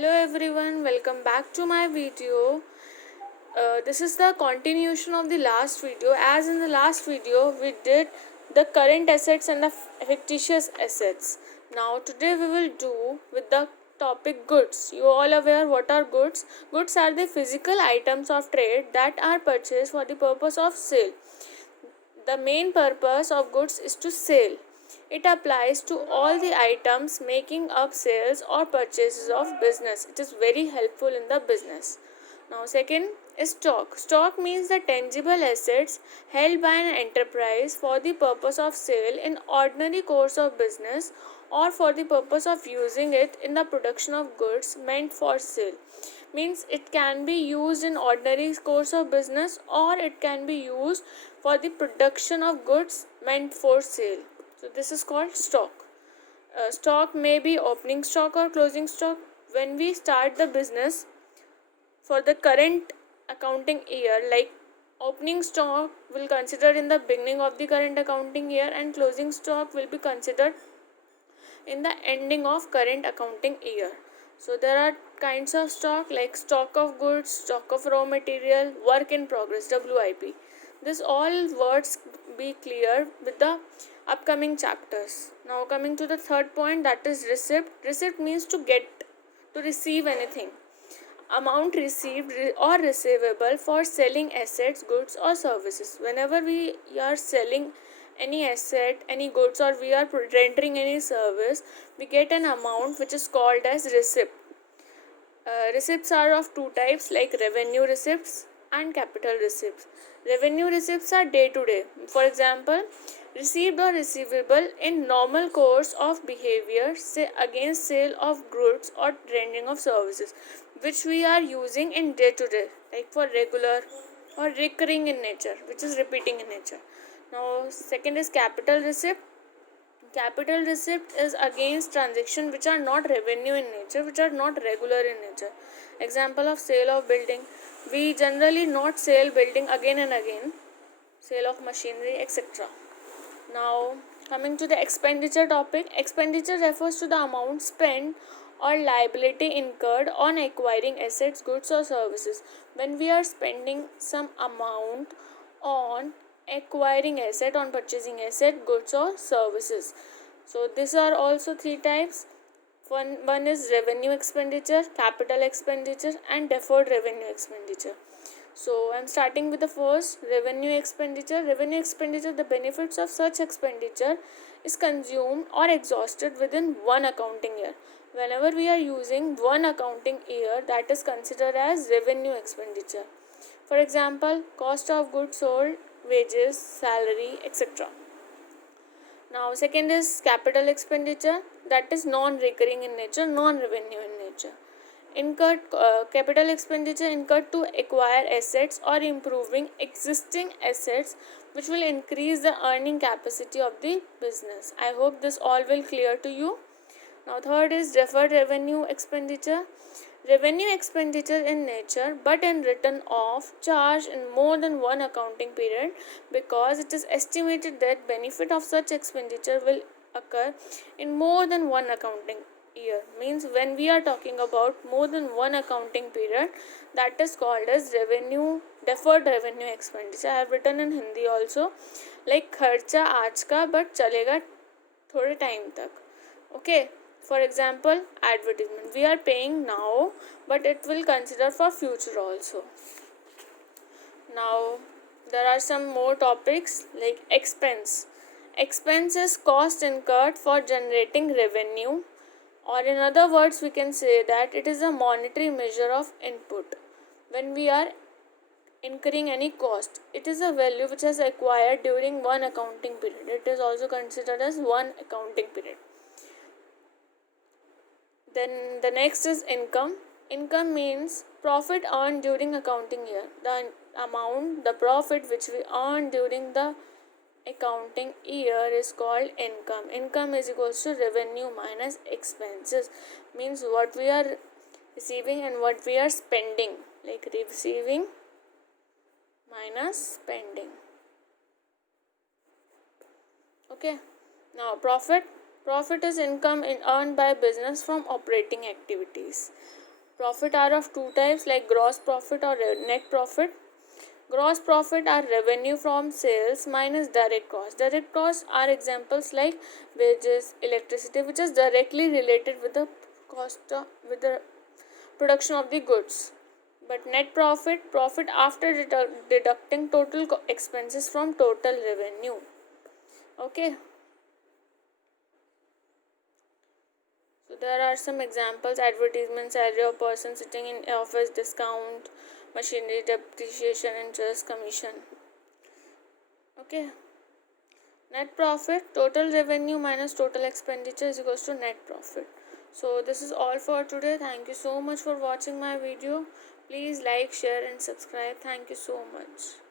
Hello everyone, welcome back to my video. This is the continuation of the last video. As in the last video, we did the current assets and the fictitious assets. Now today we will do with the topic goods. You all aware what are goods? Goods are the physical items of trade that are purchased for the purpose of sale. The main purpose of goods is to sell. It applies to all the items making up sales or purchases of business. It is very helpful in the business. Now, second is stock. Stock means the tangible assets held by an enterprise for the purpose of sale in ordinary course of business or for the purpose of using it in the production of goods meant for sale. Means it can be used in ordinary course of business or it can be used for the production of goods meant for sale. So this is called stock. Stock may be opening stock or closing stock. When we start the business for the current accounting year, like opening stock will consider in the beginning of the current accounting year and closing stock will be considered in the ending of current accounting year. So there are kinds of stock like stock of goods, stock of raw material, work in progress, WIP. This all words be clear with the upcoming chapters. Now coming to the third point, that is receipt. Receipt means to receive anything. Amount received or receivable for selling assets, goods or services. Whenever we are selling any asset, any goods, or we are rendering any service, we get an amount which is called as receipt. Receipts are of two types, like revenue receipts and capital receipts. Revenue receipts are day to day. For example, received or receivable in normal course of behavior, say against sale of goods or rendering of services, which we are using in day to day, like for regular or recurring in nature, which is repeating in nature. Now second is capital receipt. Capital receipt is against transactions which are not revenue in nature, which are not regular in nature. Example of sale of building. We generally not sell building again and again. Sale of machinery, etc. Now coming to the expenditure topic. Expenditure refers to the amount spent or liability incurred on acquiring assets, goods or services. When we are spending some amount on acquiring asset, on purchasing asset, goods or services. So these are also three types. One is revenue expenditure, capital expenditure and deferred revenue expenditure. So I'm starting with the first, revenue expenditure. Revenue expenditure, the benefits of such expenditure is consumed or exhausted within one accounting year. Whenever we are using one accounting year, that is considered as revenue expenditure. For example, cost of goods sold, wages, salary, etc. Now second is capital expenditure, that is non-recurring in nature, non-revenue in nature. Capital expenditure incurred to acquire assets or improving existing assets which will increase the earning capacity of the business. I hope this all will clear to you. Now third is deferred revenue expenditure. Revenue expenditure in nature but in written off charge in more than one accounting period, because it is estimated that benefit of such expenditure will occur in more than one accounting year. Means when we are talking about more than one accounting period, that is called as deferred revenue expenditure. I have written in Hindi also, like खर्चा आज का but चलेगा थोड़े time तक. Okay. For example, advertisement. We are paying now, but it will consider for future also. Now, there are some more topics like expense. Expense is cost incurred for generating revenue, or in other words, we can say that it is a monetary measure of input. When we are incurring any cost, it is a value which is acquired during one accounting period. It is also considered as one accounting period. Then the next is income. Income means profit earned during accounting year. The profit which we earn during the accounting year is called income. Income is equals to revenue minus expenses. Means what we are receiving and what we are spending. Like receiving minus spending. Okay. Now profit. Profit is income earned by business from operating activities. Profit are of two types, like gross profit or net profit. Gross profit are revenue from sales minus direct costs. Direct costs are examples like wages, electricity, which is directly related with the cost with the production of the goods. But net profit, profit after deducting total expenses from total revenue. Okay. So there are some examples: advertisement, salary of person sitting in office, discount, machinery depreciation, interest, commission. Okay. Net profit, total revenue minus total expenditure is equals to net profit. So this is all for today. Thank you so much for watching my video. Please like, share and subscribe. Thank you so much.